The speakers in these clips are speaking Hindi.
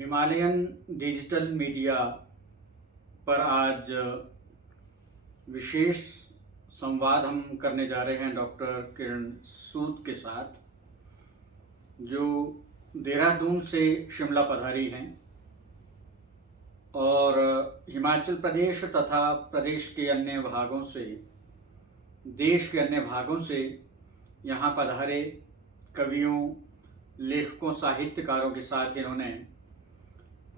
हिमालयन डिजिटल मीडिया पर आज विशेष संवाद हम करने जा रहे हैं डॉक्टर किरण सूद के साथ, जो देहरादून से शिमला पधारी हैं और हिमाचल प्रदेश तथा प्रदेश के अन्य भागों से, देश के अन्य भागों से यहाँ पधारे कवियों, लेखकों, साहित्यकारों के साथ इन्होंने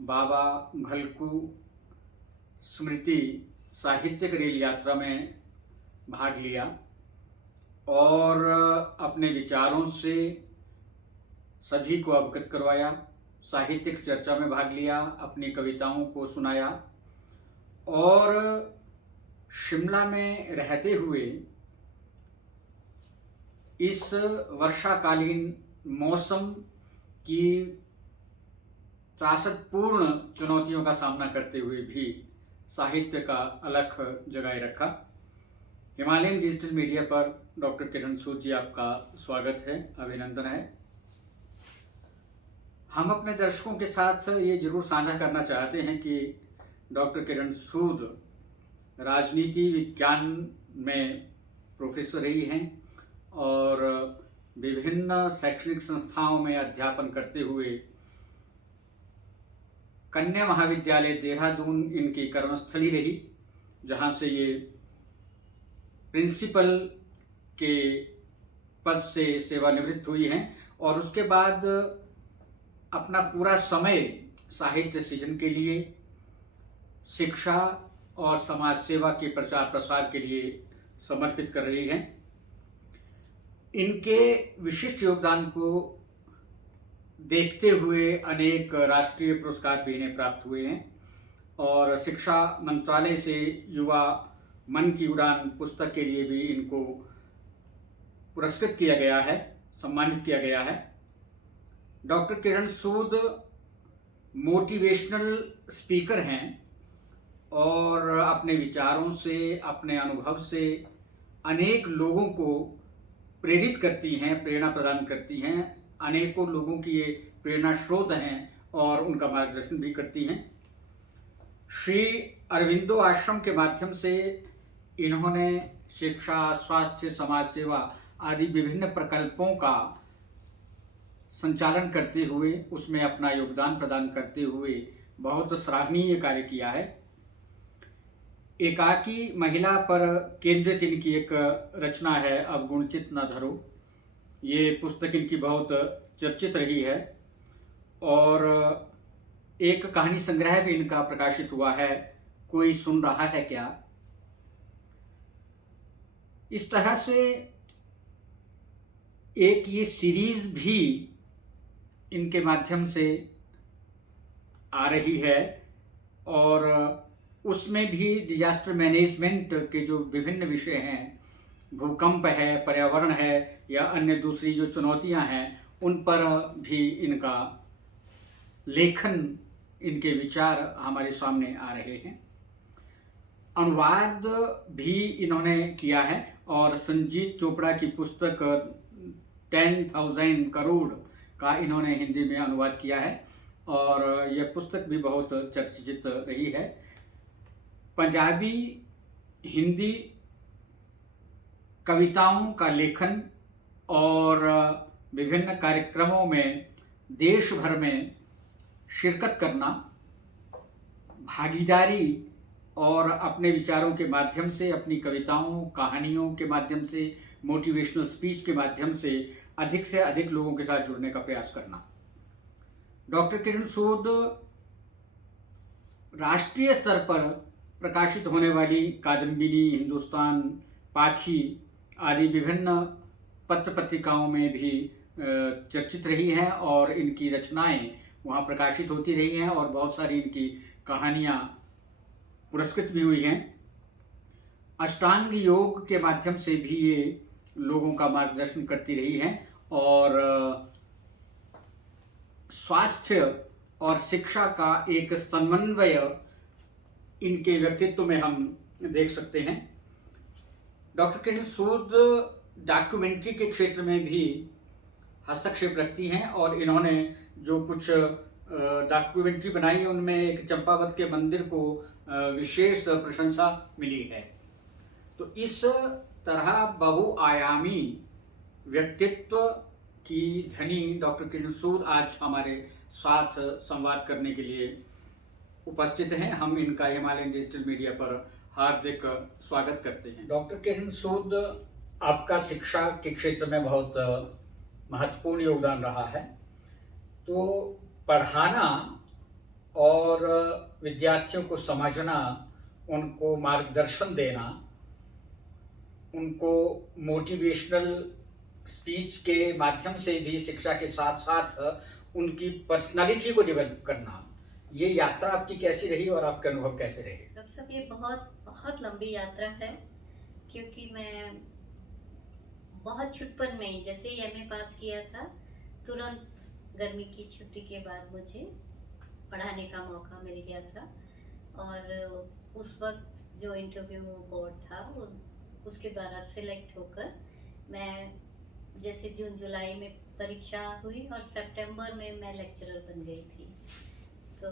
बाबा भलकू स्मृति साहित्यिक रेल यात्रा में भाग लिया और अपने विचारों से सभी को अवगत करवाया, साहित्यिक चर्चा में भाग लिया, अपनी कविताओं को सुनाया और शिमला में रहते हुए इस वर्षाकालीन मौसम की त्रासदपूर्ण चुनौतियों का सामना करते हुए भी साहित्य का अलख जगाए रखा। हिमालयन डिजिटल मीडिया पर डॉक्टर किरण सूद जी, आपका स्वागत है, अभिनंदन है। हम अपने दर्शकों के साथ ये जरूर साझा करना चाहते हैं कि डॉक्टर किरण सूद राजनीति विज्ञान में प्रोफेसर रही हैं और विभिन्न शैक्षणिक संस्थाओं में अध्यापन करते हुए कन्या महाविद्यालय देहरादून इनकी कर्मस्थली रही, जहाँ से ये प्रिंसिपल के पद से सेवानिवृत्त हुई हैं और उसके बाद अपना पूरा समय साहित्य सृजन के लिए, शिक्षा और समाज सेवा के प्रचार प्रसार के लिए समर्पित कर रही हैं। इनके विशिष्ट योगदान को देखते हुए अनेक राष्ट्रीय पुरस्कार भी इन्हें प्राप्त हुए हैं और शिक्षा मंत्रालय से युवा मन की उड़ान पुस्तक के लिए भी इनको पुरस्कृत किया गया है, सम्मानित किया गया है। डॉक्टर किरण सूद मोटिवेशनल स्पीकर हैं और अपने विचारों से, अपने अनुभव से अनेक लोगों को प्रेरित करती हैं, प्रेरणा प्रदान करती हैं। अनेकों लोगों की ये प्रेरणा स्रोत हैं और उनका मार्गदर्शन भी करती हैं। श्री अरविंदो आश्रम के माध्यम से इन्होंने शिक्षा, स्वास्थ्य, समाज सेवा आदि विभिन्न प्रकल्पों का संचालन करते हुए, उसमें अपना योगदान प्रदान करते हुए बहुत सराहनीय कार्य किया है। एकाकी महिला पर केंद्रित इनकी एक रचना है, अवगुणचित न धरो। ये पुस्तक इनकी बहुत चर्चित रही है और एक कहानी संग्रह भी इनका प्रकाशित हुआ है, कोई सुन रहा है क्या। इस तरह से एक ये सीरीज भी इनके माध्यम से आ रही है और उसमें भी डिजास्टर मैनेजमेंट के जो विभिन्न विषय हैं, भूकंप है, पर्यावरण है या अन्य दूसरी जो चुनौतियां हैं, उन पर भी इनका लेखन, इनके विचार हमारे सामने आ रहे हैं। अनुवाद भी इन्होंने किया है और संजीत चोपड़ा की पुस्तक 10,000 करोड़ का इन्होंने हिंदी में अनुवाद किया है और यह पुस्तक भी बहुत चर्चित रही है। पंजाबी, हिंदी कविताओं का लेखन और विभिन्न कार्यक्रमों में देश भर में शिरकत करना, भागीदारी और अपने विचारों के माध्यम से, अपनी कविताओं, कहानियों के माध्यम से, मोटिवेशनल स्पीच के माध्यम से अधिक लोगों के साथ जुड़ने का प्रयास करना। डॉक्टर किरण सूद राष्ट्रीय स्तर पर प्रकाशित होने वाली कादम्बिनी, हिंदुस्तान, पाखी आदि विभिन्न पत्र पत्रिकाओं में भी चर्चित रही हैं और इनकी रचनाएं वहाँ प्रकाशित होती रही हैं और बहुत सारी इनकी कहानियाँ पुरस्कृत भी हुई हैं। अष्टांग योग के माध्यम से भी ये लोगों का मार्गदर्शन करती रही हैं और स्वास्थ्य और शिक्षा का एक समन्वय इनके व्यक्तित्व में हम देख सकते हैं। डॉक्टर किरण सूद डॉक्यूमेंट्री के क्षेत्र में भी हस्तक्षेप रखती हैं और इन्होंने जो कुछ डॉक्यूमेंट्री बनाई है, उनमें एक चंपावत के मंदिर को विशेष प्रशंसा मिली है। तो इस तरह बहुआयामी व्यक्तित्व की धनी डॉक्टर किरण सूद आज हमारे साथ संवाद करने के लिए उपस्थित हैं। हम इनका हिमालयन डिजिटल मीडिया पर हार्दिक स्वागत करते हैं। डॉक्टर किरण सूद, आपका शिक्षा के क्षेत्र में बहुत महत्वपूर्ण योगदान रहा है। तो पढ़ाना और विद्यार्थियों को समझना, उनको मार्गदर्शन देना, उनको मोटिवेशनल स्पीच के माध्यम से भी शिक्षा के साथ साथ उनकी पर्सनालिटी को डेवलप करना, ये यात्रा आपकी कैसी रही और आपके अनुभव कैसे रहे? डॉक्टर साहब, ये बहुत बहुत लंबी यात्रा है, क्योंकि मैं बहुत छुटपन में ही जैसे ही एमए पास किया था, तुरंत गर्मी की छुट्टी के बाद मुझे पढ़ाने का मौका मिल गया था। और उस वक्त जो इंटरव्यू बोर्ड था उसके द्वारा सिलेक्ट होकर मैं जैसे जून जुलाई में परीक्षा हुई और सितंबर में मैं लेक्चरर बन गई थी। तो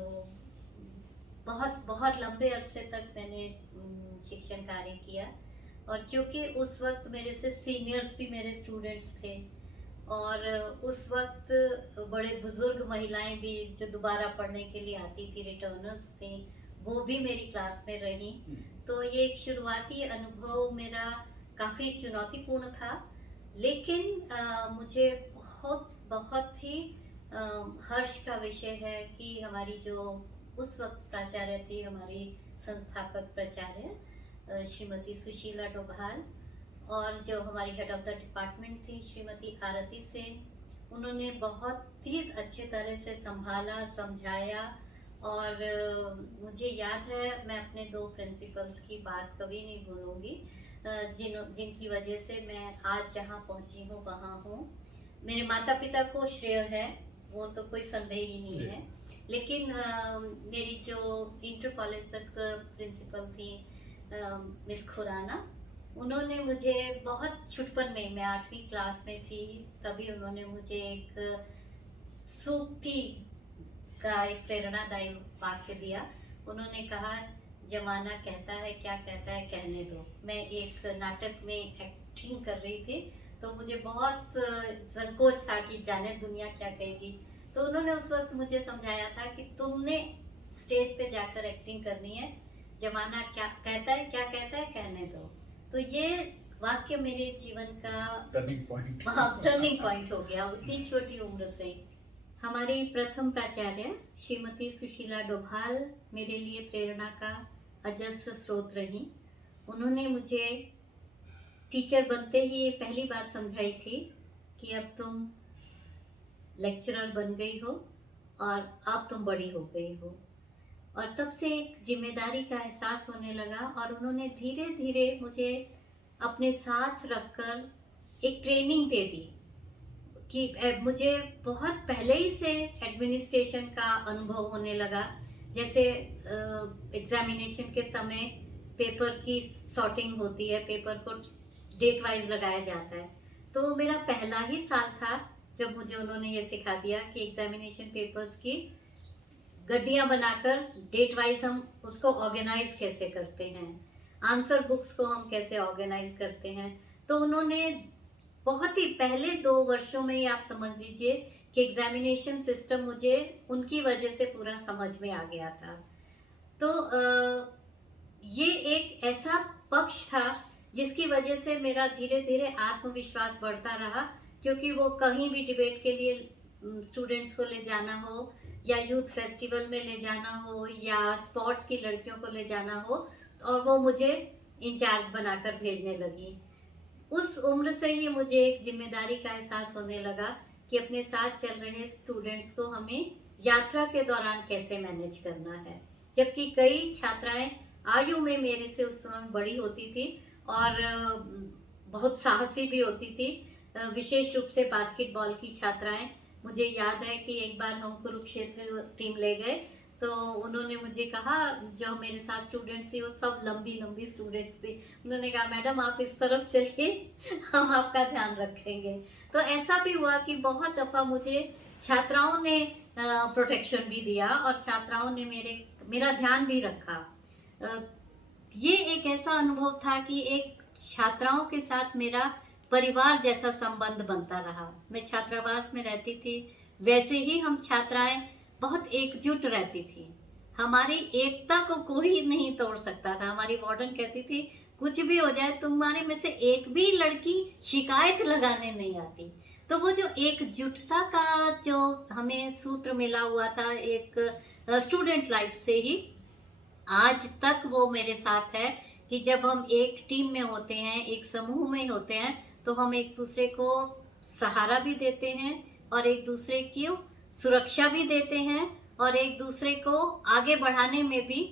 बहुत बहुत लंबे अरसे तक मैंने शिक्षण कार्य किया। और क्योंकि उस वक्त मेरे से सीनियर्स भी मेरे स्टूडेंट्स थे और उस वक्त बड़े बुजुर्ग महिलाएं भी जो दोबारा पढ़ने के लिए आती थी, रिटर्नर्स थी, वो भी मेरी क्लास में रही। तो ये एक शुरुआती अनुभव मेरा काफ़ी चुनौतीपूर्ण था, लेकिन मुझे बहुत बहुत ही हर्ष का विषय है कि हमारी जो उस वक्त प्राचार्य थी, हमारी संस्थापक प्राचार्य श्रीमती सुशीला डोभाल, और जो हमारी हेड ऑफ द डिपार्टमेंट थी श्रीमती आरती सेन, उन्होंने बहुत ही अच्छे तरह से संभाला, समझाया। और मुझे याद है, मैं अपने 2 प्रिंसिपल्स की बात कभी नहीं भूलूंगी, जिनकी वजह से मैं आज जहाँ पहुँची हूँ वहाँ हूँ। मेरे माता पिता को श्रेय है, वो तो कोई संदेह ही नहीं है, लेकिन मेरी जो इंटर कॉलेज तक प्रिंसिपल थी मिस खुराना, उन्होंने मुझे बहुत छुटपन में, मैं 8वीं क्लास में थी तभी उन्होंने मुझे एक सूक्ति का एक प्रेरणादायी वाक्य दिया। उन्होंने कहा, जमाना कहता है, क्या कहता है कहने दो। मैं एक नाटक में एक्टिंग कर रही थी, तो मुझे बहुत संकोच था कि जाने दुनिया क्या कहेगी। तो उन्होंने उस वक्त मुझे समझाया था कि तुमने स्टेज पे जाकर एक्टिंग करनी है, जमाना क्या कहता है, क्या कहता है कहने दो। तो ये वाक्य मेरे जीवन का टर्निंग पॉइंट हो गया उतनी छोटी उम्र से। हमारी प्रथम प्राचार्य श्रीमती सुशीला डोभाल मेरे लिए प्रेरणा का अजस्र स्रोत रही। उन्होंने मुझे टीचर बनते ही ये पहली बात समझाई थी कि अब तुम लेक्चरर बन गई हो और अब तुम बड़ी हो गई हो। और तब से एक जिम्मेदारी का एहसास होने लगा और उन्होंने धीरे धीरे मुझे अपने साथ रखकर एक ट्रेनिंग दे दी कि मुझे बहुत पहले ही से एडमिनिस्ट्रेशन का अनुभव होने लगा। जैसे एग्जामिनेशन के समय पेपर की सॉर्टिंग होती है, पेपर को डेट वाइज लगाया जाता है। तो वो मेरा पहला ही साल था जब मुझे उन्होंने ये सिखा दिया कि एग्जामिनेशन पेपर्स की गड्डियाँ बनाकर डेट वाइज हम उसको ऑर्गेनाइज कैसे करते हैं, आंसर बुक्स को हम कैसे ऑर्गेनाइज करते हैं। तो उन्होंने बहुत ही पहले 2 वर्षों में ही आप समझ लीजिए कि एग्जामिनेशन सिस्टम मुझे उनकी वजह से पूरा समझ में आ गया था। तो ये एक ऐसा पक्ष था जिसकी वजह से मेरा धीरे धीरे आत्मविश्वास बढ़ता रहा, क्योंकि वो कहीं भी डिबेट के लिए स्टूडेंट्स को ले जाना हो या यूथ फेस्टिवल में ले जाना हो या स्पोर्ट्स की लड़कियों को ले जाना हो, और वो मुझे इंचार्ज बनाकर भेजने लगी। उस उम्र से ही मुझे एक जिम्मेदारी का एहसास होने लगा कि अपने साथ चल रहे स्टूडेंट्स को हमें यात्रा के दौरान कैसे मैनेज करना है। जबकि कई छात्राएं आयु में मेरे से उस समय बड़ी होती थी और बहुत साहसी भी होती थी, विशेष रूप से बास्केटबॉल की छात्राएं। मुझे याद है कि एक बार हम कुरुक्षेत्र टीम ले गए, तो उन्होंने मुझे कहा, जो मेरे साथ स्टूडेंट्स थी वो सब लंबी लंबी स्टूडेंट्स थी, उन्होंने कहा मैडम आप इस तरफ चलिए, हम आपका ध्यान रखेंगे। तो ऐसा भी हुआ कि बहुत दफ़ा मुझे छात्राओं ने प्रोटेक्शन भी दिया और छात्राओं ने मेरा ध्यान भी रखा। अ, ये एक ऐसा अनुभव था कि एक छात्राओं के साथ मेरा परिवार जैसा संबंध बनता रहा। मैं छात्रावास में रहती थी, वैसे ही हम छात्राएं बहुत एकजुट रहती थी। हमारी एकता को कोई नहीं तोड़ सकता था। हमारी वार्डन कहती थी, कुछ भी हो जाए तुम्हारे में से एक भी लड़की शिकायत लगाने नहीं आती। तो वो जो एकजुटता का जो हमें सूत्र मिला हुआ था एक स्टूडेंट लाइफ से ही, आज तक वो मेरे साथ है कि जब हम एक टीम में होते हैं, एक समूह में होते हैं, तो हम एक दूसरे को सहारा भी देते हैं और एक दूसरे की सुरक्षा भी देते हैं और एक दूसरे को आगे बढ़ाने में भी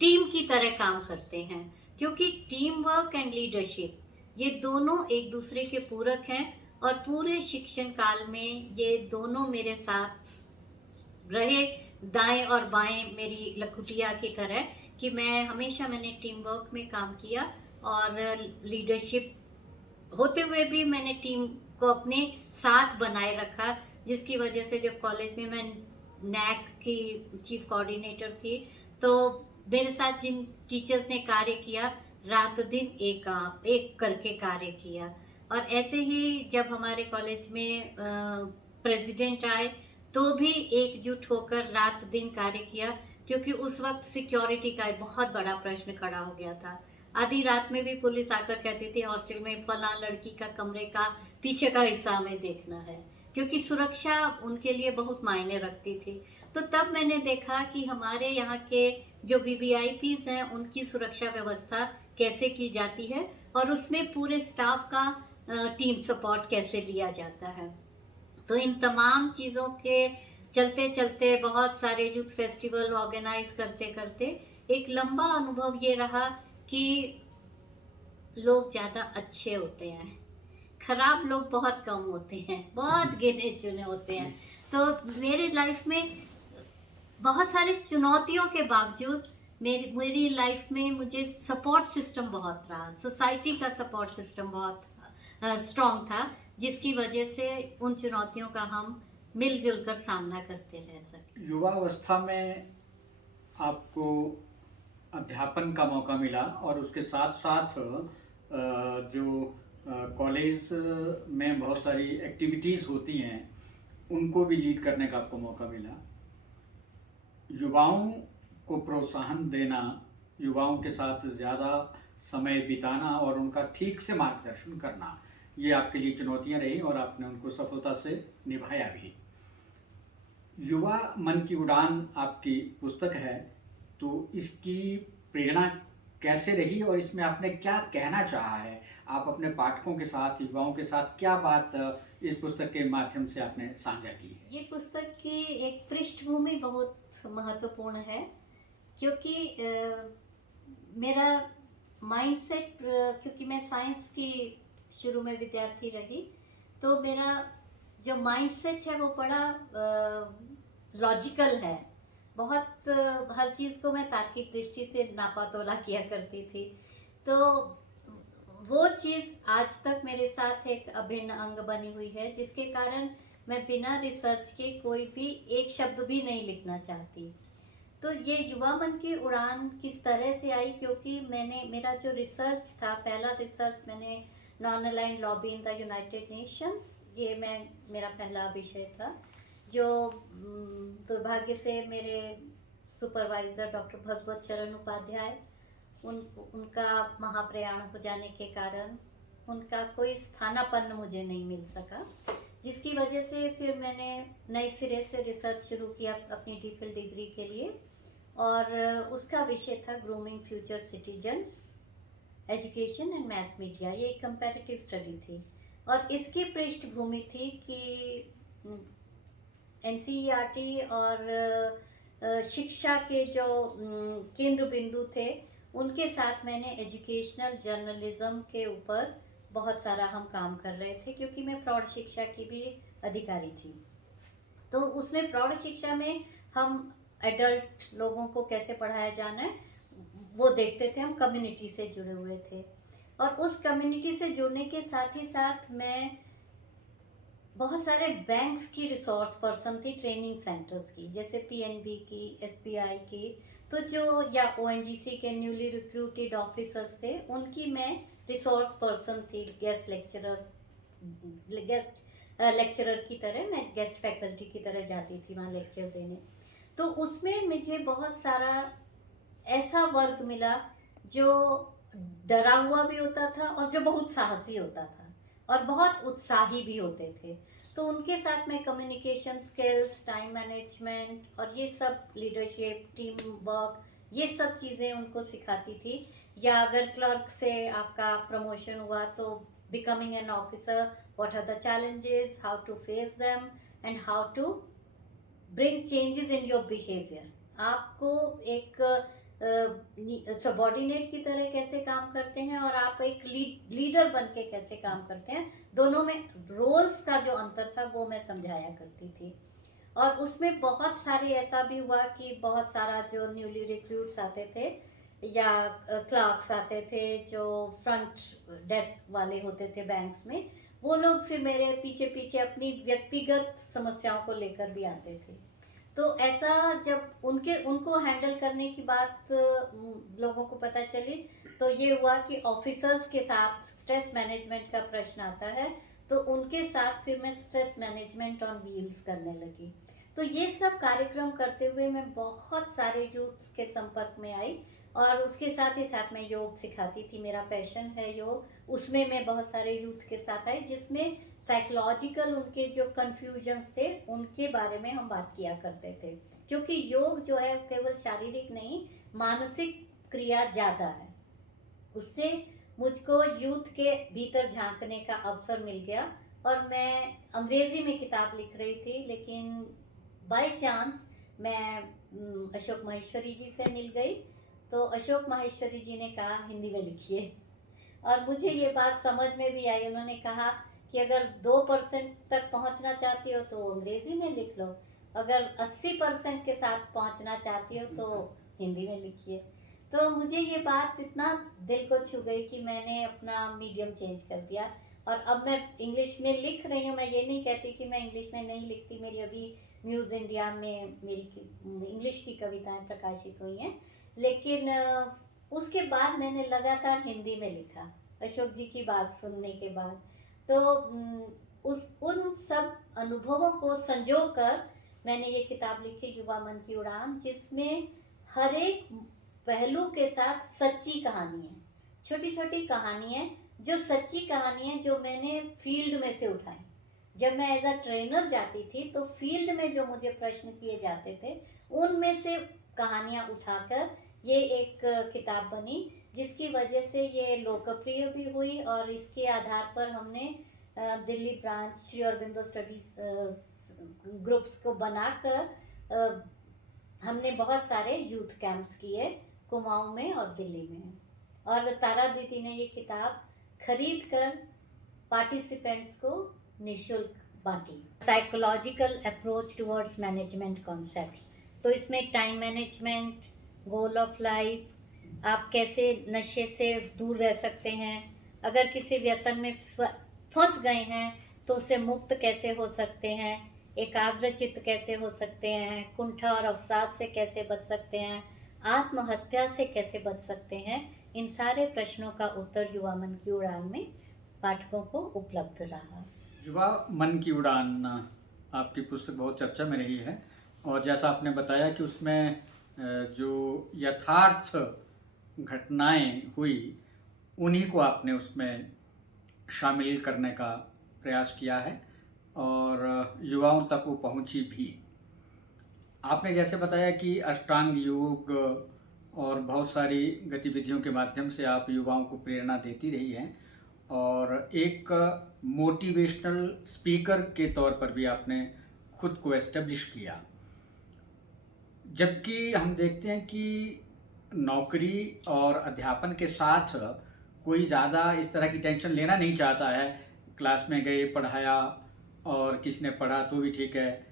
टीम की तरह काम करते हैं। क्योंकि टीम वर्क एंड लीडरशिप ये दोनों एक दूसरे के पूरक हैं और पूरे शिक्षण काल में ये दोनों मेरे साथ रहे, दाएं और बाएं मेरी लखुटिया की तरह, कि मैंने टीम वर्क में काम किया और लीडरशिप होते हुए भी मैंने टीम को अपने साथ बनाए रखा, जिसकी वजह से जब कॉलेज में मैं नैक की चीफ कोऑर्डिनेटर थी, तो मेरे साथ जिन टीचर्स ने कार्य किया, रात दिन एक करके कार्य किया। और ऐसे ही जब हमारे कॉलेज में प्रेसिडेंट आए तो भी एकजुट होकर रात दिन कार्य किया, क्योंकि उस वक्त सिक्योरिटी का एक बहुत बड़ा प्रश्न खड़ा हो गया था। आधी रात में भी पुलिस आकर कहती थी हॉस्टल में फला लड़की का कमरे का पीछे का हिस्सा हमें देखना है, क्योंकि सुरक्षा उनके लिए बहुत मायने रखती थी। तो तब मैंने देखा कि हमारे यहाँ के जो वीवीआईपीज हैं उनकी सुरक्षा व्यवस्था कैसे की जाती है और उसमें पूरे स्टाफ का टीम सपोर्ट कैसे लिया जाता है। तो इन तमाम चीज़ों के चलते चलते बहुत सारे यूथ फेस्टिवल ऑर्गेनाइज करते करते एक लंबा अनुभव ये रहा कि लोग ज़्यादा अच्छे होते हैं, खराब लोग बहुत कम होते हैं, बहुत गिने चुने होते हैं। तो मेरी लाइफ में बहुत सारी चुनौतियों के बावजूद मेरी लाइफ में मुझे सपोर्ट सिस्टम बहुत रहा, सोसाइटी का सपोर्ट सिस्टम बहुत स्ट्रॉन्ग था, जिसकी वजह से उन चुनौतियों का हम मिलजुल कर सामना करते रह सके। युवावस्था में आपको अध्यापन का मौका मिला और उसके साथ साथ जो कॉलेज में बहुत सारी एक्टिविटीज़ होती हैं उनको भी लीड करने का आपको मौका मिला। युवाओं को प्रोत्साहन देना, युवाओं के साथ ज़्यादा समय बिताना और उनका ठीक से मार्गदर्शन करना, ये आपके लिए चुनौतियां रही और आपने उनको सफलता से निभाया भी। युवा मन की उड़ान आपकी पुस्तक है, तो इसकी प्रेरणा कैसे रही और इसमें आपने क्या कहना चाहा है? आप अपने पाठकों के साथ, युवाओं के साथ क्या बात इस पुस्तक के माध्यम से आपने साझा की है? ये पुस्तक की एक पृष्ठभूमि बहुत महत्वपूर्ण है, क्योंकि मेरा माइंडसेट, क्योंकि मैं साइंस की शुरू में विद्यार्थी रही, तो मेरा जो माइंडसेट है वो बड़ा लॉजिकल है। बहुत हर चीज़ को मैं तार्किक दृष्टि से नापा तोला किया करती थी। तो वो चीज़ आज तक मेरे साथ एक अभिन्न अंग बनी हुई है, जिसके कारण मैं बिना रिसर्च के कोई भी एक शब्द भी नहीं लिखना चाहती। तो ये युवा मन की उड़ान किस तरह से आई, क्योंकि मेरा जो रिसर्च था, पहला रिसर्च मैंने non aligned lobby in the United Nations, ये मेरा पहला विषय था, जो दुर्भाग्य से मेरे सुपरवाइज़र डॉक्टर भगवत चरण उपाध्याय, उनका महाप्रयाण हो जाने के कारण उनका कोई स्थानापन्न मुझे नहीं मिल सका, जिसकी वजह से फिर मैंने नए सिरे से रिसर्च शुरू किया अपनी डीफिल डिग्री के लिए, और उसका विषय था grooming future citizens, education and mess media. ये एक कंपैरेटिव स्टडी थी और इसकी पृष्ठभूमि थी कि एनसीईआरटी और शिक्षा के जो केंद्र बिंदु थे, उनके साथ मैंने एजुकेशनल जर्नलिज्म के ऊपर बहुत सारा हम काम कर रहे थे, क्योंकि मैं प्रौढ़ शिक्षा की भी अधिकारी थी। तो उसमें प्रौढ़ शिक्षा में हम एडल्ट लोगों को कैसे पढ़ाया जाना है वो देखते थे। हम कम्युनिटी से जुड़े हुए थे और उस कम्युनिटी से जुड़ने के साथ ही साथ मैं बहुत सारे बैंक्स की रिसोर्स पर्सन थी, ट्रेनिंग सेंटर्स की, जैसे पीएनबी की, एसबीआई की। तो जो या ओएनजीसी के न्यूली रिक्रूटेड ऑफिसर्स थे, उनकी मैं रिसोर्स पर्सन थी, गेस्ट लेक्चरर की तरह, मैं गेस्ट फैकल्टी की तरह जाती थी वहाँ लेक्चर देने। तो उसमें मुझे बहुत सारा ऐसा वर्ग मिला जो डरा हुआ भी होता था और जो बहुत साहसी होता था और बहुत उत्साही भी होते थे। तो उनके साथ मैं कम्युनिकेशन स्किल्स, टाइम मैनेजमेंट और ये सब, लीडरशिप, टीम वर्क, ये सब चीज़ें उनको सिखाती थी। या अगर क्लर्क से आपका प्रमोशन हुआ तो becoming an officer, what are the challenges, how to face them and how to bring changes in your behaviour. आपको एक सबॉर्डिनेट की तरह कैसे काम करते हैं और आप एक लीडर बन के कैसे काम करते हैं, दोनों में रोल्स का जो अंतर था वो मैं समझाया करती थी। और उसमें बहुत सारे ऐसा भी हुआ कि बहुत सारा जो न्यूली रिक्रूट्स आते थे या क्लर्क्स आते थे जो फ्रंट डेस्क वाले होते थे बैंक्स में, वो लोग फिर मेरे पीछे पीछे अपनी व्यक्तिगत समस्याओं को लेकर भी आते थे। तो ऐसा जब उनको हैंडल करने की बात लोगों को पता चली, तो ये हुआ कि ऑफिसर्स के साथ स्ट्रेस मैनेजमेंट का प्रश्न आता है, तो उनके साथ फिर मैं स्ट्रेस मैनेजमेंट ऑन व्हील्स करने लगी। तो ये सब कार्यक्रम करते हुए मैं बहुत सारे यूथ के संपर्क में आई और उसके साथ ही साथ मैं योग सिखाती थी, मेरा पैशन है योग। उसमें मैं बहुत सारे यूथ के साथ आई जिसमें साइकोलॉजिकल उनके जो कन्फ्यूजन्स थे उनके बारे में हम बात किया करते थे, क्योंकि योग जो है केवल शारीरिक नहीं, मानसिक क्रिया ज़्यादा है। उससे मुझको यूथ के भीतर झांकने का अवसर मिल गया और मैं अंग्रेजी में किताब लिख रही थी, लेकिन बाय चांस मैं अशोक माहेश्वरी जी से मिल गई। तो अशोक माहेश्वरी जी ने कहा हिंदी में लिखिए, और मुझे ये बात समझ में भी आई। उन्होंने कहा कि अगर 2% तक पहुंचना चाहती हो तो अंग्रेजी में लिख लो, अगर 80% के साथ पहुंचना चाहती हो तो हिंदी में लिखिए। तो मुझे ये बात इतना दिल को छू गई कि मैंने अपना मीडियम चेंज कर दिया और अब मैं इंग्लिश में लिख रही हूँ। मैं ये नहीं कहती कि मैं इंग्लिश में नहीं लिखती, मेरी अभी न्यूज़ इंडिया में मेरी इंग्लिश की कविताएं प्रकाशित हुई हैं, लेकिन उसके बाद मैंने लगातार हिंदी में लिखा अशोक जी की बात सुनने के बाद। तो उन सब अनुभवों को संजो कर मैंने ये किताब लिखी, युवा मन की उड़ान, जिसमें हर एक पहलू के साथ सच्ची कहानी है, छोटी छोटी कहानी है, जो सच्ची कहानी है जो मैंने फील्ड में से उठाई। जब मैं एज अ ट्रेनर जाती थी तो फील्ड में जो मुझे प्रश्न किए जाते थे उनमें से कहानियाँ उठाकर ये एक किताब बनी, जिसकी वजह से ये लोकप्रिय भी हुई और इसके आधार पर हमने Delhi branch Shri Aurobindo studies groups को बनाकर हमने बहुत सारे यूथ कैंप्स किए कुमाऊं में और दिल्ली में, और तारा दीदी ने ये किताब खरीद कर पार्टिसिपेंट्स को निःशुल्क बांटी। Psychological approach towards management concepts, तो इसमें time management, goal of life, आप कैसे नशे से दूर रह सकते हैं, अगर किसी व्यसन में फंस गए हैं तो उससे मुक्त कैसे हो सकते हैं, एकाग्रचित्त कैसे हो सकते हैं, कुंठा और अवसाद से कैसे बच सकते हैं, आत्महत्या से कैसे बच सकते हैं, इन सारे प्रश्नों का उत्तर युवा मन की उड़ान में पाठकों को उपलब्ध रहा। युवा मन की उड़ान आपकी पुस्तक बहुत चर्चा में रही है और जैसा आपने बताया कि उसमें जो यथार्थ घटनाएं हुई उन्हीं को आपने उसमें शामिल करने का प्रयास किया है और युवाओं तक वो पहुंची भी। आपने जैसे बताया कि अष्टांग योग और बहुत सारी गतिविधियों के माध्यम से आप युवाओं को प्रेरणा देती रही हैं और एक मोटिवेशनल स्पीकर के तौर पर भी आपने खुद को एस्टेब्लिश किया। जबकि हम देखते हैं कि नौकरी और अध्यापन के साथ कोई ज़्यादा इस तरह की टेंशन लेना नहीं चाहता है। क्लास में गए, पढ़ाया और किसी ने पढ़ा तो भी ठीक है,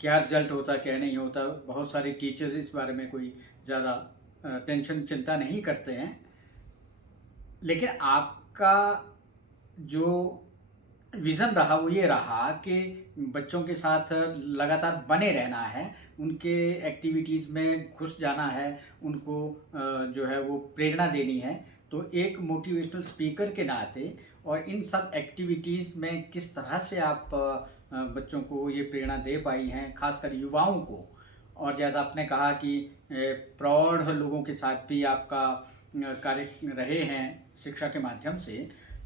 क्या रिजल्ट होता क्या नहीं होता, बहुत सारे टीचर्स इस बारे में कोई ज़्यादा टेंशन चिंता नहीं करते हैं। लेकिन आपका जो विज़न रहा वो ये रहा कि बच्चों के साथ लगातार बने रहना है, उनके एक्टिविटीज़ में घुस जाना है, उनको जो है वो प्रेरणा देनी है। तो एक मोटिवेशनल स्पीकर के नाते और इन सब एक्टिविटीज़ में किस तरह से आप बच्चों को ये प्रेरणा दे पाई हैं, ख़ासकर युवाओं को? और जैसा आपने कहा कि प्रौढ़ लोगों के साथ भी आपका कार्य रहे हैं शिक्षा के माध्यम से,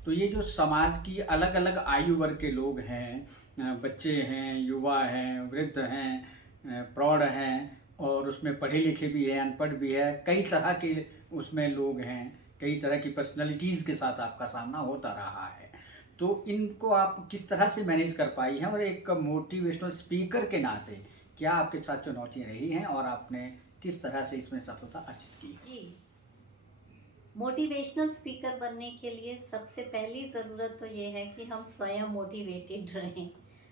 तो ये जो समाज की अलग अलग आयु वर्ग के लोग हैं, बच्चे हैं, युवा हैं, वृद्ध हैं, प्रौढ़ हैं, और उसमें पढ़े लिखे भी हैं, अनपढ़ भी है, कई तरह के उसमें लोग हैं, कई तरह की पर्सनैलिटीज़ के साथ आपका सामना होता रहा है। तो इनको आप किस तरह से मैनेज कर पाई हैं, और एक मोटिवेशनल स्पीकर के नाते क्या आपके साथ चुनौतियाँ रही हैं और आपने किस तरह से इसमें सफलता अर्जित की? जी, मोटिवेशनल स्पीकर बनने के लिए सबसे पहली ज़रूरत तो ये है कि हम स्वयं मोटिवेटेड रहें।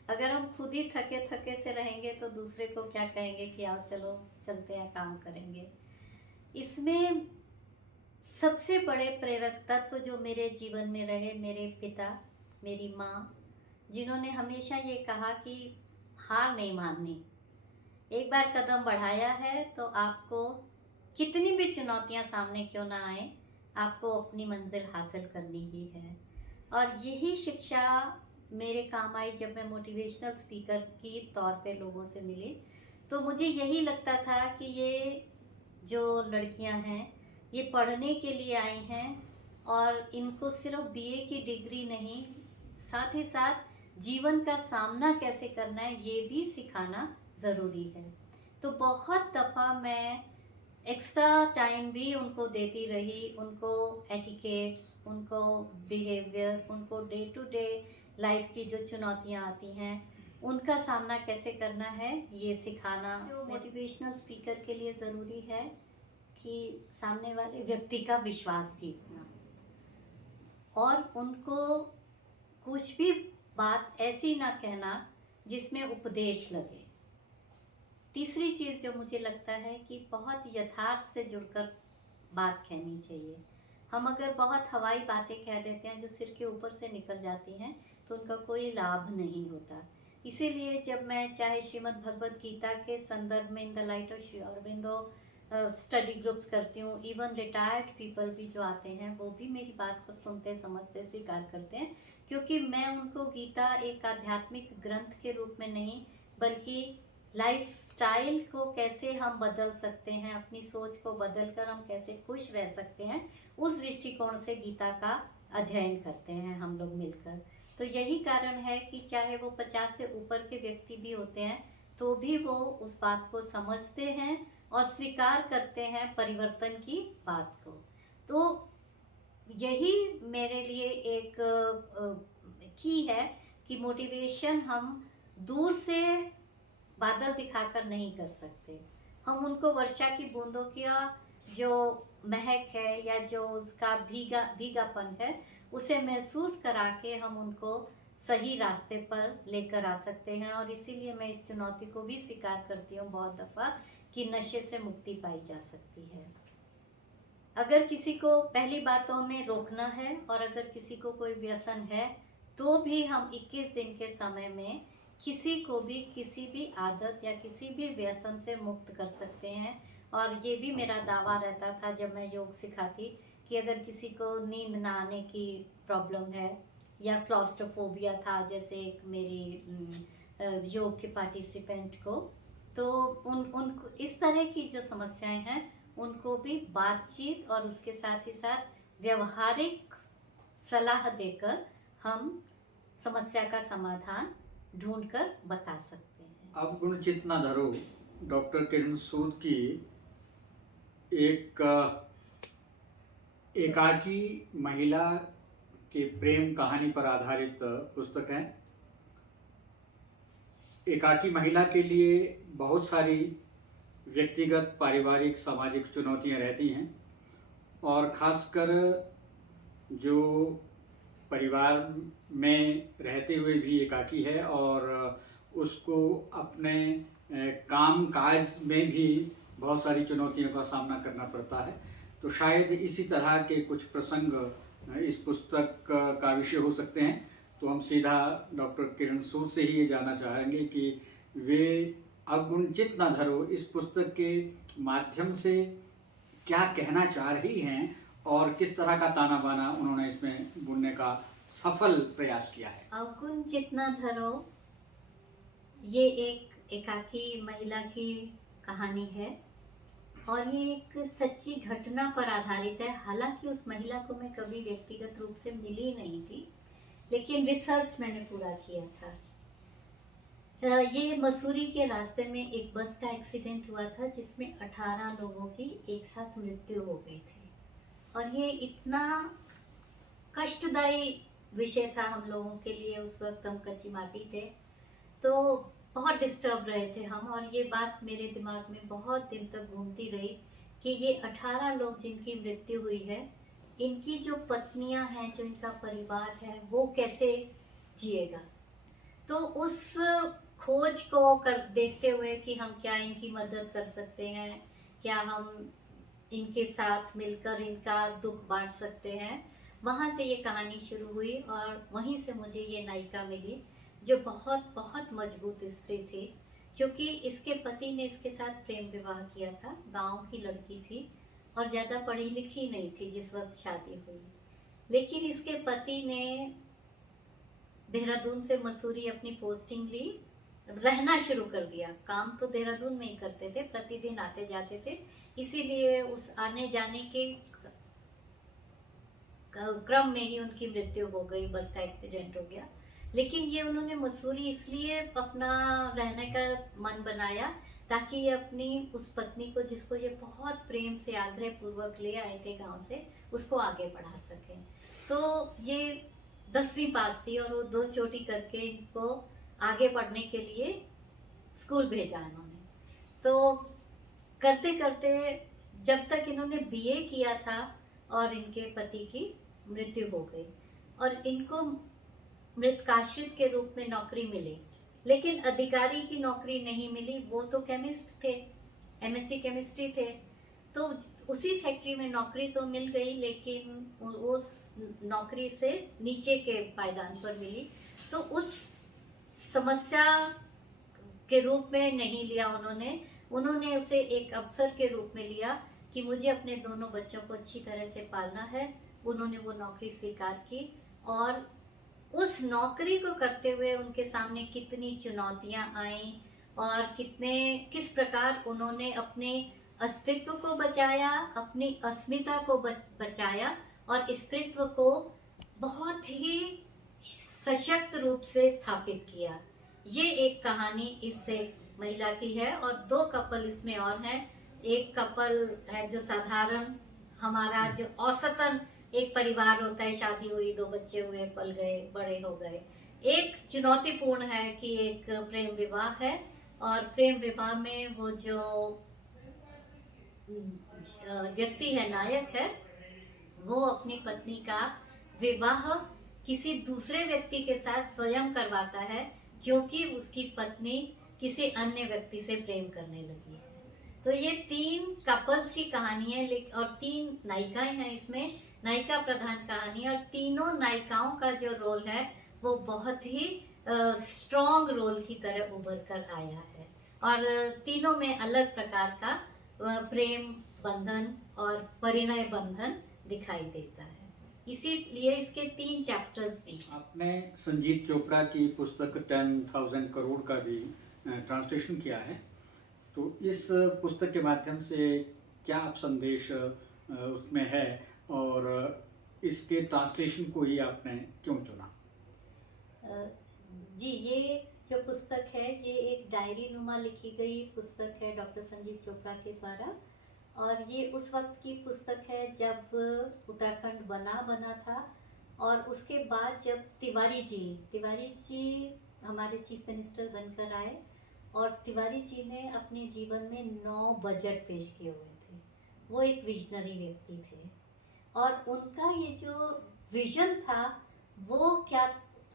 अगर हम खुद ही थके थके से रहेंगे तो दूसरे को क्या कहेंगे कि आओ चलो चलते हैं, काम करेंगे। इसमें सबसे बड़े प्रेरक तत्व जो मेरे जीवन में रहे, मेरे पिता, मेरी माँ, जिन्होंने हमेशा ये कहा कि हार नहीं माननी। एक बार कदम बढ़ाया है तो आपको कितनी भी चुनौतियां सामने क्यों ना आए, आपको अपनी मंजिल हासिल करनी ही है। और यही शिक्षा मेरे काम आई जब मैं मोटिवेशनल स्पीकर की तौर पे लोगों से मिली। तो मुझे यही लगता था कि ये जो लड़कियां हैं ये पढ़ने के लिए आई हैं और इनको सिर्फ बीए की डिग्री नहीं, साथ ही साथ जीवन का सामना कैसे करना है ये भी सिखाना ज़रूरी है। तो बहुत दफ़ा मैं एक्स्ट्रा टाइम भी उनको देती रही, उनको एटिकेट्स, उनको बिहेवियर, उनको डे टू डे लाइफ की जो चुनौतियाँ आती हैं उनका सामना कैसे करना है ये सिखाना। जो मोटिवेशनल स्पीकर के लिए ज़रूरी है कि सामने वाले व्यक्ति का विश्वास जीतना और उनको कुछ भी बात ऐसी ना कहना जिसमें उपदेश लगे। तीसरी चीज़ जो मुझे लगता है कि बहुत यथार्थ से जुड़कर बात कहनी चाहिए। हम अगर बहुत हवाई बातें कह देते हैं जो सिर के ऊपर से निकल जाती हैं तो उनका कोई लाभ नहीं होता। इसीलिए जब मैं चाहे श्रीमद् भगवद गीता के संदर्भ में in the light of Shri Aurobindo study groups करती हूँ, इवन रिटायर्ड पीपल भी जो आते हैं वो भी मेरी बात को सुनते, समझते, स्वीकार करते हैं, क्योंकि मैं उनको गीता एक आध्यात्मिक ग्रंथ के रूप में नहीं बल्कि लाइफ स्टाइल को कैसे हम बदल सकते हैं, अपनी सोच को बदलकर हम कैसे खुश रह सकते हैं, उस दृष्टिकोण से गीता का अध्ययन करते हैं हम लोग मिलकर। तो यही कारण है कि चाहे वो 50 से ऊपर के व्यक्ति भी होते हैं तो भी वो उस बात को समझते हैं और स्वीकार करते हैं परिवर्तन की बात को। तो यही मेरे लिए एक की है कि मोटिवेशन हम दूर से बादल दिखाकर नहीं कर सकते। हम उनको वर्षा की बूंदों का जो महक है या जो उसका भीगापन है उसे महसूस करा के हम उनको सही रास्ते पर लेकर आ सकते हैं। और इसीलिए मैं इस चुनौती को भी स्वीकार करती हूँ बहुत दफ़ा कि नशे से मुक्ति पाई जा सकती है। अगर किसी को पहली बातों में रोकना है और अगर किसी को कोई व्यसन है तो भी हम 21 दिन के समय में किसी को भी किसी भी आदत या किसी भी व्यसन से मुक्त कर सकते हैं। और ये भी मेरा दावा रहता था जब मैं योग सिखाती कि अगर किसी को नींद ना आने की प्रॉब्लम है या क्लॉस्ट्रोफोबिया था, जैसे एक मेरी योग के पार्टिसिपेंट को, तो उनको इस तरह की जो समस्याएं हैं उनको भी बातचीत और उसके साथ ही साथ व्यवहारिक सलाह देकर हम समस्या का समाधान ढूंढकर बता सकते हैं। अब गुण चेतना धरो डॉक्टर किरण सूद की एक एकाकी महिला के प्रेम कहानी पर आधारित पुस्तक है। एकाकी महिला के लिए बहुत सारी व्यक्तिगत, पारिवारिक, सामाजिक चुनौतियां रहती हैं और ख़ासकर जो परिवार में रहते हुए भी एकाकी है और उसको अपने काम काज में भी बहुत सारी चुनौतियों का सामना करना पड़ता है। तो शायद इसी तरह के कुछ प्रसंग इस पुस्तक का विषय हो सकते हैं। तो हम सीधा डॉक्टर किरण सूद से ही ये जानना चाहेंगे कि वे अगुणचित न धरो इस पुस्तक के माध्यम से क्या कहना चाह रही हैं और किस तरह का ताना बाना उन्होंने इसमें बुनने का सफल प्रयास किया है। अवगुण जितना धरो, ये एक एकाकी महिला की कहानी है और ये एक सच्ची घटना पर आधारित है। हालांकि उस महिला को मैं कभी व्यक्तिगत रूप से मिली नहीं थी, लेकिन रिसर्च मैंने पूरा किया था। ये मसूरी के रास्ते में एक बस का एक्सीडेंट हुआ था जिसमें 18 लोगों की एक साथ मृत्यु हो गई थी और ये इतना कष्टदायी विषय था हम लोगों के लिए। उस वक्त हम कच्ची माटी थे तो बहुत डिस्टर्ब रहे थे हम, और ये बात मेरे दिमाग में बहुत दिन तक घूमती रही कि ये 18 लोग जिनकी मृत्यु हुई है, इनकी जो पत्नियां हैं, जो इनका परिवार है, वो कैसे जिएगा। तो उस खोज को कर देखते हुए कि हम क्या इनकी मदद कर सकते हैं, क्या हम इनके साथ मिलकर इनका दुख बांट सकते हैं, वहाँ से ये कहानी शुरू हुई और वहीं से मुझे ये नायिका मिली जो बहुत बहुत मजबूत स्त्री थी, क्योंकि इसके पति ने इसके साथ प्रेम विवाह किया था। गांव की लड़की थी और ज़्यादा पढ़ी लिखी नहीं थी जिस वक्त शादी हुई, लेकिन इसके पति ने देहरादून से मसूरी अपनी पोस्टिंग ली, रहना शुरू कर दिया। काम तो देहरादून में ही करते थे, प्रतिदिन आते जाते थे, इसीलिए उस आने जाने के क्रम में ही उनकी मृत्यु हो गई, बस का एक्सीडेंट हो गया। लेकिन ये उन्होंने मसूरी इसलिए अपना रहने का मन बनाया ताकि ये अपनी उस पत्नी को, जिसको ये बहुत प्रेम से आग्रह पूर्वक ले आए थे गांव से, उसको आगे बढ़ा सकें। तो ये 10वीं पास थी और वो 2 चोटी करके इनको आगे पढ़ने के लिए स्कूल भेजा इन्होंने। तो करते करते जब तक इन्होंने बीए किया था और इनके पति की मृत्यु हो गई और इनको मृतकाश्रित के रूप में नौकरी मिली, लेकिन अधिकारी की नौकरी नहीं मिली। वो तो केमिस्ट थे, एमएससी केमिस्ट्री थे, तो उसी फैक्ट्री में नौकरी तो मिल गई, लेकिन उस नौकरी से नीचे के पायदान पर मिली। तो उस समस्या के रूप में नहीं लिया उन्होंने उसे एक अवसर के रूप में लिया कि मुझे अपने दोनों बच्चों को अच्छी तरह से पालना है। उन्होंने वो नौकरी स्वीकार की और उस नौकरी को करते हुए उनके सामने कितनी चुनौतियां आई और किस प्रकार उन्होंने अपने अस्तित्व को बचाया, अपनी अस्मिता को बचाया और स्त्रीत्व को बहुत ही सशक्त रूप से स्थापित किया। ये एक कहानी इस महिला की है और 2 कपल इसमें और हैं। एक कपल है जो साधारण, हमारा जो औसतन एक परिवार होता है, शादी हुई, 2 बच्चे हुए, पल गए, बड़े हो गए। एक चुनौतीपूर्ण है कि एक प्रेम विवाह है और प्रेम विवाह में वो जो व्यक्ति है, नायक है, वो अपनी पत्नी का विवाह किसी दूसरे व्यक्ति के साथ स्वयं करवाता है क्योंकि उसकी पत्नी किसी अन्य व्यक्ति से प्रेम करने लगी है। तो ये 3 कपल्स की कहानी है और 3 नायिकाएं हैं इसमें, नायिका प्रधान कहानी, और तीनों नायिकाओं का जो रोल है वो बहुत ही स्ट्रॉन्ग रोल की तरह उभर कर आया है और तीनों में अलग प्रकार का प्रेम बंधन और परिणय बंधन दिखाई देता है। इसीलिए इसके 3 चैप्टर्स भी। आपने संजीत चोपड़ा की पुस्तक 10,000 करोड़ का भी ट्रांसलेशन किया है, तो इस पुस्तक के माध्यम से क्या आप संदेश उसमें है और इसके ट्रांसलेशन को ही आपने क्यों चुना? जी, ये जो पुस्तक है ये एक डायरी नुमा लिखी गई पुस्तक है डॉक्टर संजीत चोपड़ा के द्वारा, और ये उस वक्त की पुस्तक है जब उत्तराखंड बना था और उसके बाद जब तिवारी जी हमारे चीफ मिनिस्टर बनकर आए और तिवारी जी ने अपने जीवन में 9 बजट पेश किए हुए थे। वो एक विजनरी व्यक्ति थे और उनका ये जो विजन था वो क्या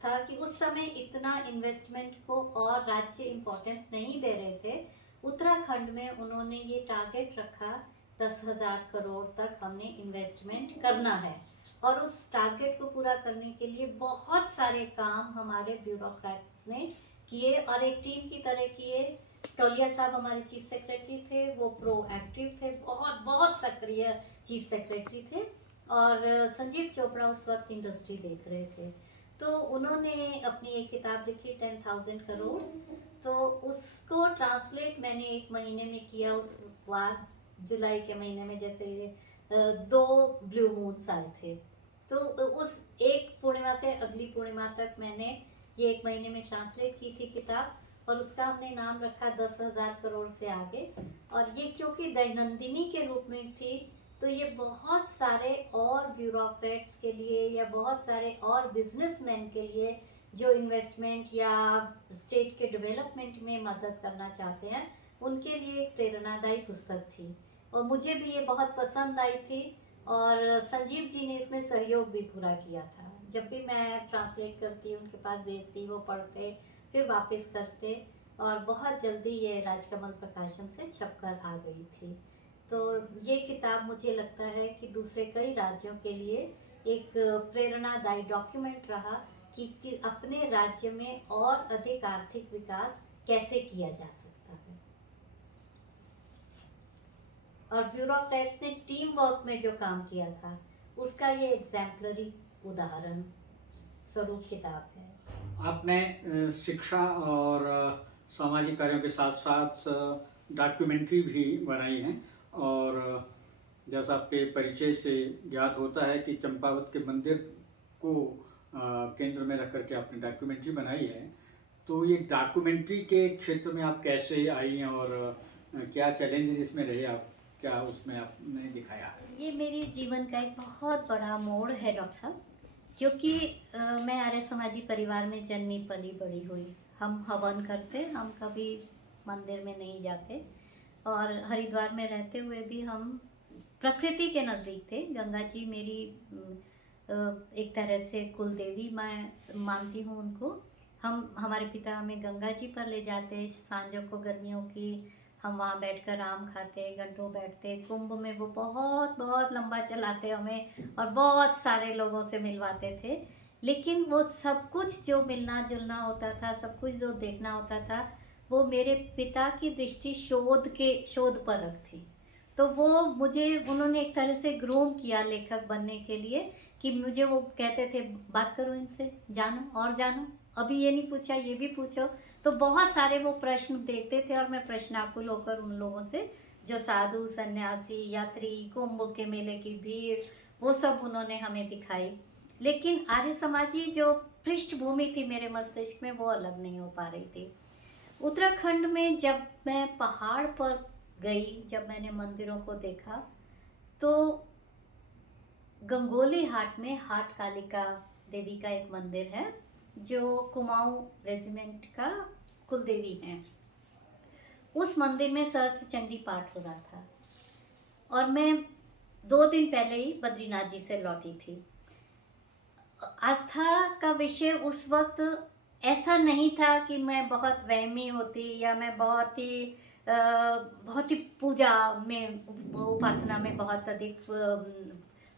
था कि उस समय इतना इन्वेस्टमेंट को और राज्य इम्पोर्टेंस नहीं दे रहे थे। उत्तराखंड में उन्होंने ये टारगेट रखा 10,000 करोड़ तक हमने इन्वेस्टमेंट करना है। और उस टारगेट को पूरा करने के लिए बहुत सारे काम हमारे ब्यूरोक्रेट्स ने किए और एक टीम की तरह किए। टोलिया साहब हमारे चीफ सेक्रेटरी थे, वो प्रोएक्टिव थे, बहुत बहुत सक्रिय चीफ सेक्रेटरी थे। और संजीव चोपड़ा उस वक्त इंडस्ट्री देख रहे थे। तो उन्होंने अपनी एक किताब लिखी 10,000 करोड़। तो उसको ट्रांसलेट मैंने 1 महीने में किया। उस बाद जुलाई के महीने में जैसे 2 ब्लू मून्स आए थे, तो उस एक पूर्णिमा से अगली पूर्णिमा तक मैंने ये 1 महीने में ट्रांसलेट की थी किताब। और उसका हमने नाम रखा 10,000 करोड़ से आगे। और ये क्योंकि दैनंदिनी के रूप में थी, तो ये बहुत सारे और ब्यूरोक्रेट्स के लिए या बहुत सारे और बिजनेसमैन के लिए जो इन्वेस्टमेंट या स्टेट के डेवलपमेंट में मदद करना चाहते हैं, उनके लिए एक प्रेरणादायी पुस्तक थी। और मुझे भी ये बहुत पसंद आई थी। और संजीव जी ने इसमें सहयोग भी पूरा किया था। जब भी मैं ट्रांसलेट करती, उनके पास भेजती, वो पढ़ते, फिर वापस करते। और बहुत जल्दी ये राजकमल प्रकाशन से छपकर आ गई थी। तो ये किताब मुझे लगता है कि दूसरे कई राज्यों के लिए एक प्रेरणादायी डॉक्यूमेंट रहा कि अपने राज्य में और अधिक आर्थिक विकास कैसे किया जा सकता है। और ब्यूरोक्रेट्स ने टीम वर्क में जो काम किया था, उसका ये एग्जाम्पलरी उदाहरण स्वरूप किताब है। आपने शिक्षा और सामाजिक कार्यों के साथ साथ डॉक्यूमेंट्री भी बनाई है। और जैसा आपके परिचय से ज्ञात होता है कि चंपावत के मंदिर को केंद्र में रख करके आपने डॉक्यूमेंट्री बनाई है। तो ये डॉक्यूमेंट्री के क्षेत्र में आप कैसे आई और क्या चैलेंजेस इसमें रहे, आप क्या उसमें आपने दिखाया है? ये मेरे जीवन का एक बहुत बड़ा मोड़ है डॉक्टर साहब, क्योंकि मैं आर्य समाजी परिवार में जन्मी पली बड़ी हुई। हम हवन करते, हम कभी मंदिर में नहीं जाते। और हरिद्वार में रहते हुए भी हम प्रकृति के नज़दीक थे। गंगा जी मेरी एक तरह से कुल देवी मैं मानती हूँ उनको। हमारे पिता हमें गंगा जी पर ले जाते, सांझों को गर्मियों की हम वहाँ बैठकर आम खाते, घंटों बैठते। कुंभ में वो बहुत बहुत लंबा चलाते हमें और बहुत सारे लोगों से मिलवाते थे। लेकिन वो सब कुछ जो मिलना जुलना होता था, सब कुछ जो देखना होता था, वो मेरे पिता की दृष्टि शोध परक थी। तो वो उन्होंने एक तरह से ग्रूम किया लेखक बनने के लिए कि मुझे वो कहते थे बात करो इनसे, जानो और जानो, अभी ये नहीं पूछा ये भी पूछो। तो बहुत सारे वो प्रश्न देखते थे और मैं प्रश्नाकुल होकर उन लोगों से, जो साधु सन्यासी यात्री, कुंभ के मेले की भीड़, वो सब उन्होंने हमें दिखाई। लेकिन आर्य समाजी जो पृष्ठभूमि थी मेरे मस्तिष्क में, वो अलग नहीं हो पा रही थी। उत्तराखंड में जब मैं पहाड़ पर गई, जब मैंने मंदिरों को देखा, तो गंगोली हाट में हाट कालिका देवी का एक मंदिर है, जो कुमाऊं रेजिमेंट का कुलदेवी हैं। उस मंदिर में सहस्त्र चंडी पाठ हो रहा था और मैं 2 दिन पहले ही बद्रीनाथ जी से लौटी थी। आस्था का विषय उस वक्त ऐसा नहीं था कि मैं बहुत वहमी होती या मैं बहुत ही पूजा में, उपासना में बहुत अधिक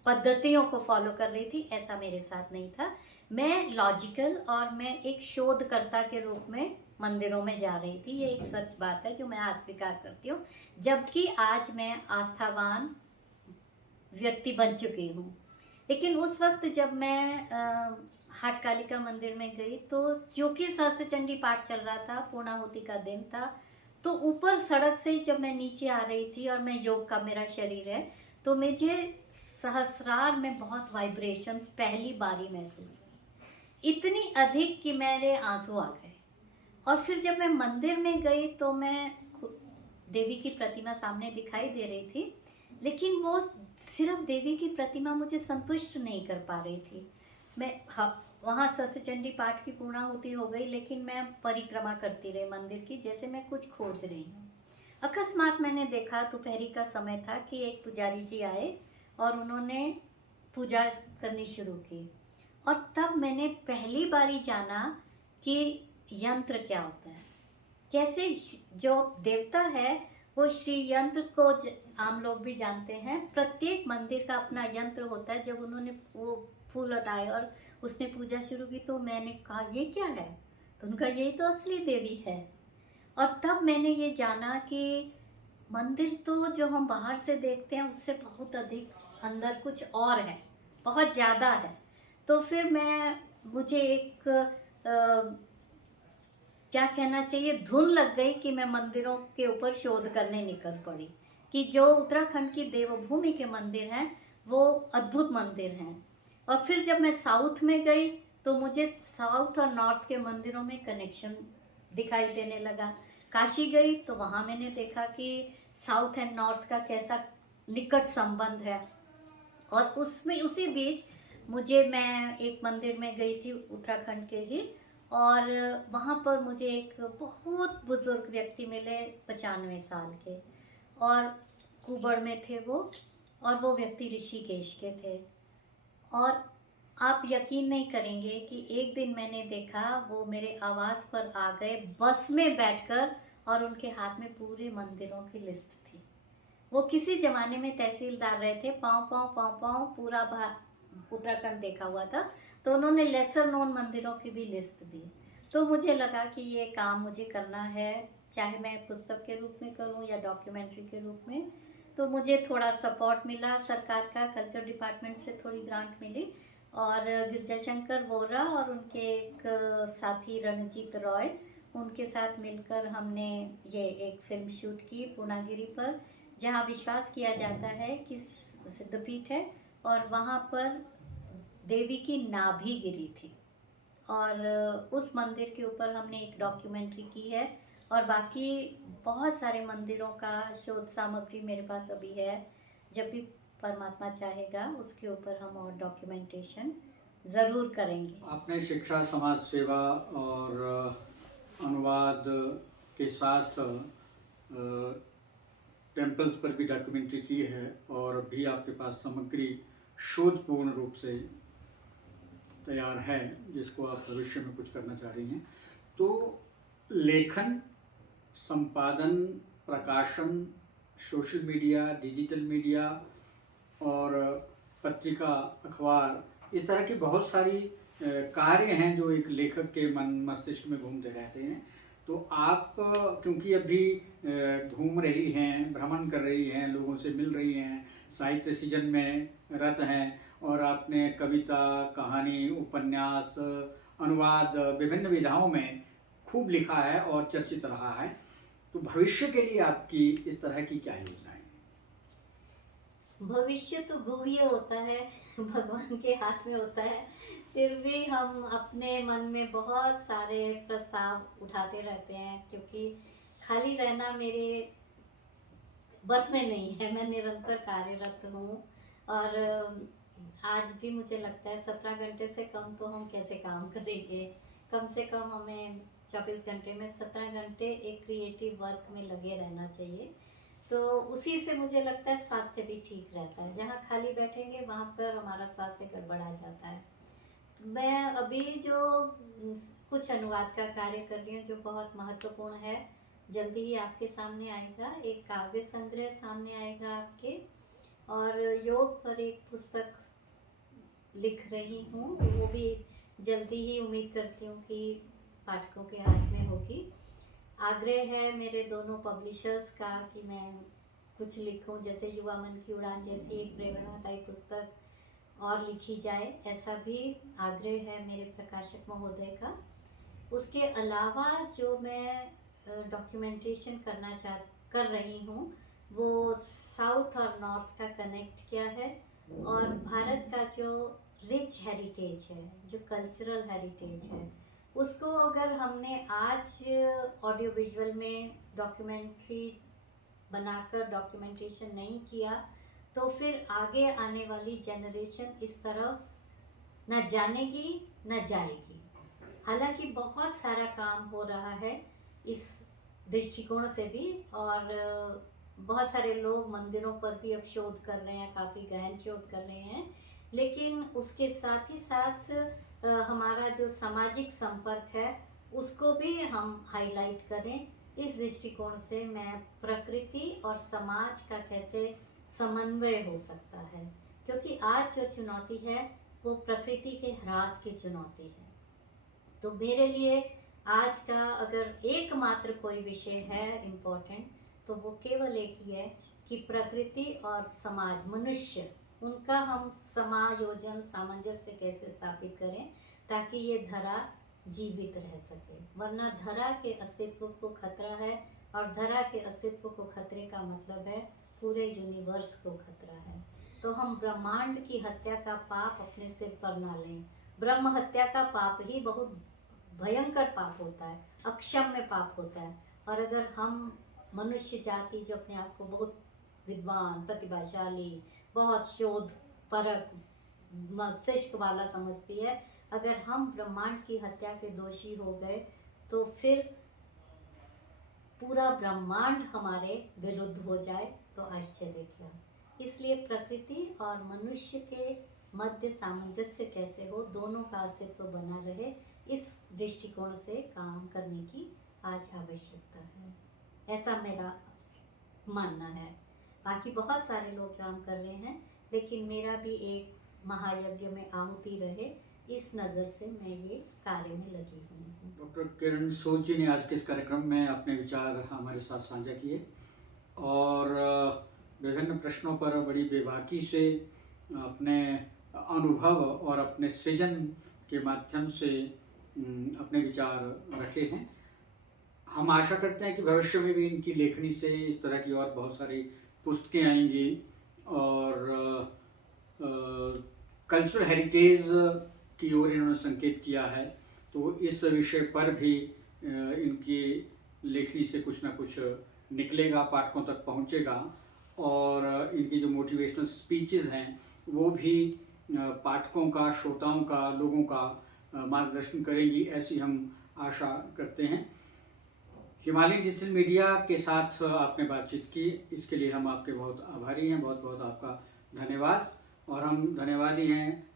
पद्धतियों को फॉलो कर रही थी। ऐसा मेरे साथ नहीं था। मैं लॉजिकल और मैं एक शोधकर्ता के रूप में मंदिरों में जा रही थी। ये एक सच बात है जो मैं आज स्वीकार करती हूँ, जबकि आज मैं आस्थावान व्यक्ति बन चुकी हूँ। लेकिन उस वक्त जब मैं हाट कालिका मंदिर में गई, तो क्योंकि सहस्त्र चंडी पाठ चल रहा था, पूर्णाहुति का दिन था, तो ऊपर सड़क से जब मैं नीचे आ रही थी और मैं योग का मेरा शरीर है, तो मुझे सहस्रार में बहुत वाइब्रेशंस पहली बारी महसूस हुई, इतनी अधिक कि मेरे आंसू आ गए। और फिर जब मैं मंदिर में गई तो मैं देवी की प्रतिमा सामने दिखाई दे रही थी, लेकिन वो सिर्फ देवी की प्रतिमा मुझे संतुष्ट नहीं कर पा रही थी। मैं वहाँ सहस्त्र चंडी पाठ की पूर्णाहुति हो गई, लेकिन मैं परिक्रमा करती रही मंदिर की, जैसे मैं कुछ खोज रही हूँ। अकस्मात मैंने देखा, दोपहरी का समय था, कि एक पुजारी जी आए और उन्होंने पूजा करनी शुरू की। और तब मैंने पहली बारी जाना कि यंत्र क्या होता है, कैसे जो देवता है वो श्री यंत्र को आम लोग भी जानते हैं। प्रत्येक मंदिर का अपना यंत्र होता है। जब उन्होंने वो फूल उठाए और उसने पूजा शुरू की तो मैंने कहा ये क्या है, तो उनका यही तो असली देवी है। और तब मैंने ये जाना कि मंदिर तो जो हम बाहर से देखते हैं उससे बहुत अधिक अंदर कुछ और है, बहुत ज़्यादा है। तो फिर मुझे एक क्या कहना चाहिए, धुन लग गई कि मैं मंदिरों के ऊपर शोध करने निकल पड़ी कि जो उत्तराखंड की देवभूमि के मंदिर हैं वो अद्भुत मंदिर हैं। और फिर जब मैं साउथ में गई तो मुझे साउथ और नॉर्थ के मंदिरों में कनेक्शन दिखाई देने लगा। काशी गई तो वहाँ मैंने देखा कि साउथ एंड नॉर्थ का कैसा निकट संबंध है। और उसमें उसी बीच मैं एक मंदिर में गई थी उत्तराखंड के ही, और वहाँ पर मुझे एक बहुत बुजुर्ग व्यक्ति मिले 95 साल के, और कुबड़ में थे वो, और वो व्यक्ति ऋषिकेश के थे। और आप यकीन नहीं करेंगे कि एक दिन मैंने देखा वो मेरे आवास पर आ गए बस में बैठकर, और उनके हाथ में पूरे मंदिरों की लिस्ट थी। वो किसी ज़माने में तहसीलदार रहे थे, पाँव पाँव पाँव पाँव पूरा उत्तराखंड देखा हुआ था, तो उन्होंने लेसर नोन मंदिरों की भी लिस्ट दी। तो मुझे लगा कि ये काम मुझे करना है, चाहे मैं पुस्तक के रूप में करूं या डॉक्यूमेंट्री के रूप में। तो मुझे थोड़ा सपोर्ट मिला सरकार का, कल्चर डिपार्टमेंट से थोड़ी ग्रांट मिली, और गिरजा शंकर वोरा और उनके एक साथी रणजीत रॉय, उनके साथ मिलकर हमने ये एक फिल्म शूट की पूर्णागिरी पर, जहाँ विश्वास किया जाता है कि सिद्धपीठ है और वहाँ पर देवी की नाभि गिरी थी। और उस मंदिर के ऊपर हमने एक डॉक्यूमेंट्री की है, और बाकी बहुत सारे मंदिरों का शोध सामग्री मेरे पास अभी है। जब भी परमात्मा चाहेगा उसके ऊपर हम और डॉक्यूमेंटेशन ज़रूर करेंगे। आपने शिक्षा, समाज सेवा और अनुवाद के साथ टेम्पल्स पर भी डॉक्यूमेंट्री की है, और भी आपके पास सामग्री शोधपूर्ण रूप से तैयार है जिसको आप भविष्य में कुछ करना चाह रही हैं। तो लेखन, संपादन, प्रकाशन, सोशल मीडिया, डिजिटल मीडिया और पत्रिका, अखबार, इस तरह की बहुत सारी कार्य हैं जो एक लेखक के मन मस्तिष्क में घूमते रहते हैं। तो आप क्योंकि अभी घूम रही हैं, भ्रमण कर रही हैं, लोगों से मिल रही हैं, साहित्य सृजन में रत हैं, और आपने कविता, कहानी, उपन्यास, अनुवाद विभिन्न विधाओं में खूब लिखा है और चर्चित रहा है। तो भविष्य के लिए आपकी इस तरह की क्या योजनाएं हैं? भविष्य तो गुह्य होता है, भगवान के हाथ में होता है। फिर भी हम अपने मन में बहुत सारे प्रस्ताव उठाते रहते हैं, क्योंकि खाली रहना मेरे बस में नहीं है। मैं निरंतर कार्यरत हूँ, और आज भी मुझे लगता है 17 घंटे से कम तो हम कैसे काम करेंगे। कम से कम हमें 24 घंटे में 17 घंटे एक क्रिएटिव वर्क में लगे रहना चाहिए। तो उसी से मुझे लगता है स्वास्थ्य भी ठीक रहता है। जहाँ खाली बैठेंगे वहाँ पर हमारा स्वास्थ्य गड़बड़ा जाता है। मैं अभी जो कुछ अनुवाद का कार्य कर रही हूँ जो बहुत महत्वपूर्ण है, जल्दी ही आपके सामने आएगा। एक काव्य संग्रह सामने आएगा आपके, और योग पर एक पुस्तक लिख रही हूँ, वो भी जल्दी ही उम्मीद करती हूँ कि पाठकों के हाथ में होगी। आग्रह है मेरे दोनों पब्लिशर्स का कि मैं कुछ लिखूं, जैसे युवा मन की उड़ान जैसी एक प्रेरणादायी पुस्तक और लिखी जाए, ऐसा भी आग्रह है मेरे प्रकाशक महोदय का। उसके अलावा जो मैं डॉक्यूमेंटेशन कर रही हूँ वो साउथ और नॉर्थ का कनेक्ट किया है, और भारत का जो रिच हेरिटेज है, जो कल्चरल हेरिटेज है, उसको अगर हमने आज ऑडियो विजुअल में डॉक्यूमेंट्री बनाकर डॉक्यूमेंटेशन नहीं किया तो फिर आगे आने वाली जनरेशन इस तरफ न जानेगी न जाएगी। हालांकि बहुत सारा काम हो रहा है इस दृष्टिकोण से भी, और बहुत सारे लोग मंदिरों पर भी अब शोध कर रहे हैं, काफ़ी गहन शोध कर रहे हैं, लेकिन उसके साथ ही साथ हमारा जो सामाजिक संपर्क है उसको भी हम हाईलाइट करें। इस दृष्टिकोण से मैं प्रकृति और समाज का कैसे समन्वय हो सकता है, क्योंकि आज जो चुनौती है वो प्रकृति के ह्रास की चुनौती है। तो मेरे लिए आज का अगर एकमात्र कोई विषय है इम्पोर्टेंट, तो वो केवल एक ही है कि प्रकृति और समाज, मनुष्य, उनका हम समायोजन, सामंजस्य कैसे स्थापित करें ताकि ये धरा जीवित रह सके। वरना धरा के अस्तित्व को खतरा है, और धरा के अस्तित्व को खतरे का मतलब है पूरे यूनिवर्स को खतरा है। तो हम ब्रह्मांड की हत्या का पाप अपने सिर पर ना लें। ब्रह्म हत्या का पाप ही बहुत भयंकर पाप होता है, अक्षम्य पाप होता है। और अगर हम मनुष्य जाति जो अपने आप को बहुत विद्वान, प्रतिभाशाली, बहुत शोध परक मस्तिष्क वाला समझती है, अगर हम ब्रह्मांड की हत्या के दोषी हो गए तो फिर पूरा ब्रह्मांड हमारे विरुद्ध हो जाए तो आश्चर्य क्या। इसलिए प्रकृति और मनुष्य के मध्य सामंजस्य कैसे हो, दोनों का अस्तित्व बना रहे, इस दृष्टिकोण से काम करने की आज आवश्यकता है। ऐसा मेरा मानना है। बाकी बहुत सारे लोग काम कर रहे हैं, लेकिन मेरा भी एक महायज्ञ में आहुति रहे, इस नज़र से मैं ये कार्य में लगी हुई हूँ। डॉक्टर किरण सूद जी ने आज के इस कार्यक्रम में अपने विचार हमारे साथ साझा किए और विभिन्न प्रश्नों पर बड़ी बेबाकी से अपने अनुभव और अपने सृजन के माध्यम से अपने विचार रखे हैं। हम आशा करते हैं कि भविष्य में भी इनकी लेखनी से इस तरह की और बहुत सारी पुस्तकें आएंगी और कल्चरल हेरिटेज की ओर इन्होंने संकेत किया है, तो इस विषय पर भी इनकी लेखनी से कुछ ना कुछ निकलेगा, पाठकों तक पहुंचेगा और इनकी जो मोटिवेशनल स्पीचेस हैं वो भी पाठकों का, श्रोताओं का, लोगों का मार्गदर्शन करेंगी, ऐसी हम आशा करते हैं। हिमालयन डिजिटल मीडिया के साथ आपने बातचीत की, इसके लिए हम आपके बहुत आभारी हैं। बहुत बहुत आपका धन्यवाद। और हम धन्यवादी हैं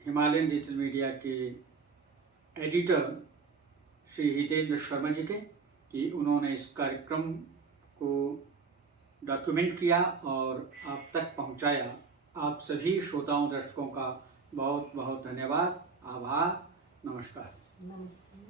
हिमालयन डिजिटल मीडिया के एडिटर श्री हितेंद्र शर्मा जी के, कि उन्होंने इस कार्यक्रम को डॉक्यूमेंट किया और आप तक पहुंचाया। आप सभी श्रोताओं, दर्शकों का बहुत बहुत धन्यवाद, आभार, नमस्कार। नमस्ते।